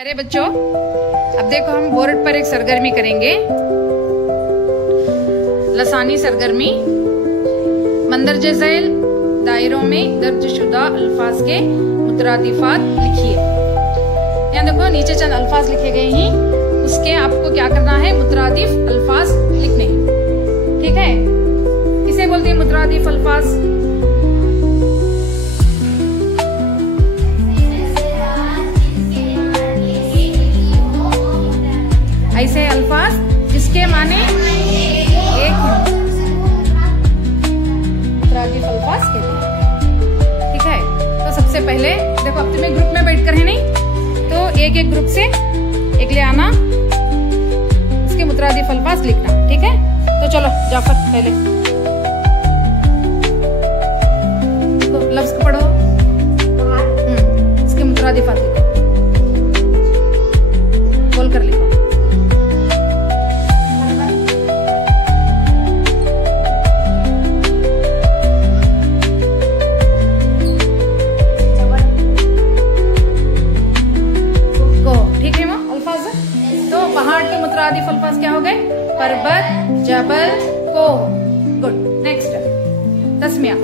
अरे बच्चों, अब देखो हम बोर्ड पर एक सरगर्मी करेंगे, लसानी सरगर्मी। मंदरजे झैल दायरों में दर्जशुदा अल्फाज के मुतरादिफात लिखिए। यहाँ देखो नीचे चंद अल्फाज लिखे गए हैं, उसके आपको क्या करना है, मुतरादिफ अल्फाज लिखने हैं। ठीक है, किसे बोलते हैं मुतरादिफ अल्फाज? ऐसे अल्फाज जिसके माने एक हैं, मुतरादिफ अल्फाज कहते हैं। ठीक है, तो सबसे पहले देखो अब तुम्हें ग्रुप में बैठकर है नहीं, तो एक एक ग्रुप से एक ले आना, उसके मुतरादिफ अल्फाज लिखना। ठीक है, तो चलो जाफर पहले तो लफ्ज को पढ़ो, इसके मुतरादिफात लिखो, बोल कर लिखो। पहाड़ के मुतरादिफ अल्फाज क्या हो गए? पर्वत, जबल, कोह। गुड। नेक्स्ट तस्मिया।